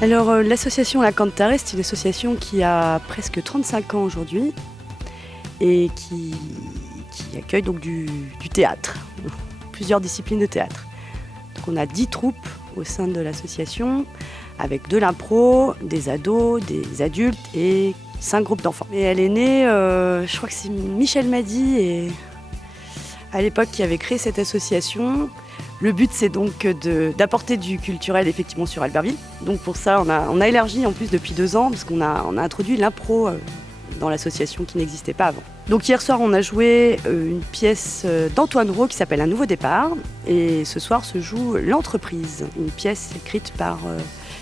Alors l'association La Cantare, c'est une association qui a presque 35 ans aujourd'hui et qui accueille donc du théâtre, plusieurs disciplines de théâtre. Donc on a 10 troupes au sein de l'association avec de l'impro, des ados, des adultes et 5 groupes d'enfants. Et elle est née, je crois que c'est Michel Madi à l'époque qui avait créé cette association. Le but, c'est donc d'apporter du culturel effectivement sur Albertville. Donc pour ça, on a élargi en plus depuis 2 ans parce qu'on a introduit l'impro dans l'association qui n'existait pas avant. Donc hier soir, on a joué une pièce d'Antoine Rau qui s'appelle Un nouveau départ. Et ce soir se joue L'entreprise, une pièce écrite par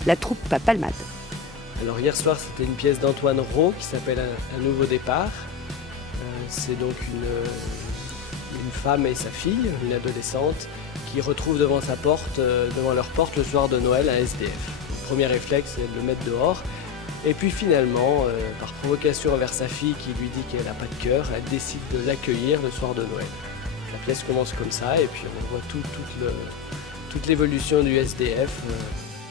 la troupe Palmade. Alors hier soir, c'était une pièce d'Antoine Rau qui s'appelle Un nouveau départ. C'est donc une femme et sa fille, une adolescente, qui retrouvent devant leur porte le soir de Noël un SDF. Le premier réflexe, c'est de le mettre dehors. Et puis finalement, par provocation envers sa fille qui lui dit qu'elle n'a pas de cœur, elle décide de l'accueillir le soir de Noël. La pièce commence comme ça et puis on voit toute l'évolution du SDF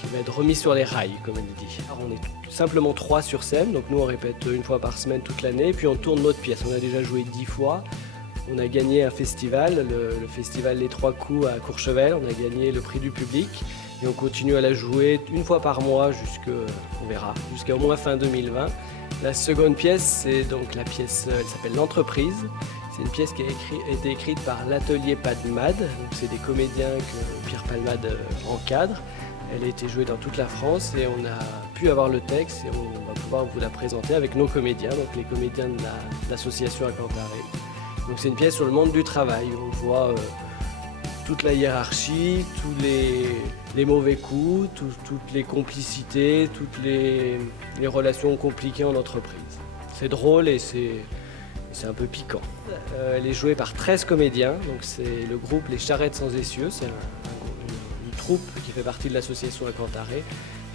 qui va être remis sur les rails, comme elle dit. Alors on est simplement 3 sur scène, donc nous on répète 1 fois par semaine toute l'année, et puis on tourne notre pièce. On a déjà joué 10 fois. On a gagné un festival, le festival Les Trois Coups à Courchevel. On a gagné le prix du public et on continue à la jouer 1 fois par mois jusqu'à au moins fin 2020. La seconde pièce, c'est donc la pièce, elle s'appelle L'entreprise. C'est une pièce qui a été écrite par l'atelier Palmade. Donc c'est des comédiens que Pierre Palmade encadre. Elle a été jouée dans toute la France et on a pu avoir le texte et on va pouvoir vous la présenter avec nos comédiens, donc les comédiens de l'association à Cantare. Donc c'est une pièce sur le monde du travail. On voit toute la hiérarchie, tous les mauvais coups, toutes les complicités, toutes les relations compliquées en entreprise. C'est drôle et c'est un peu piquant. Elle est jouée par 13 comédiens. Donc c'est le groupe Les Charrettes sans essieux. C'est une troupe qui fait partie de l'association à Cantare.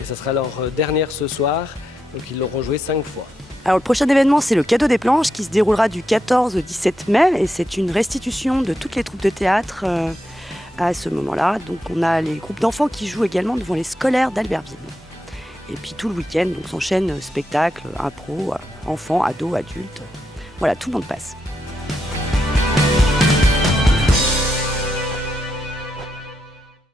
Et ça sera leur dernière ce soir. Donc ils l'auront joué 5 fois. Alors le prochain événement, c'est le Cadeau des Planches qui se déroulera du 14 au 17 mai et c'est une restitution de toutes les troupes de théâtre à ce moment-là. Donc on a les groupes d'enfants qui jouent également devant les scolaires d'Albertville. Et puis tout le week-end, donc s'enchaînent spectacles, impro, enfants, ados, adultes. Voilà, tout le monde passe.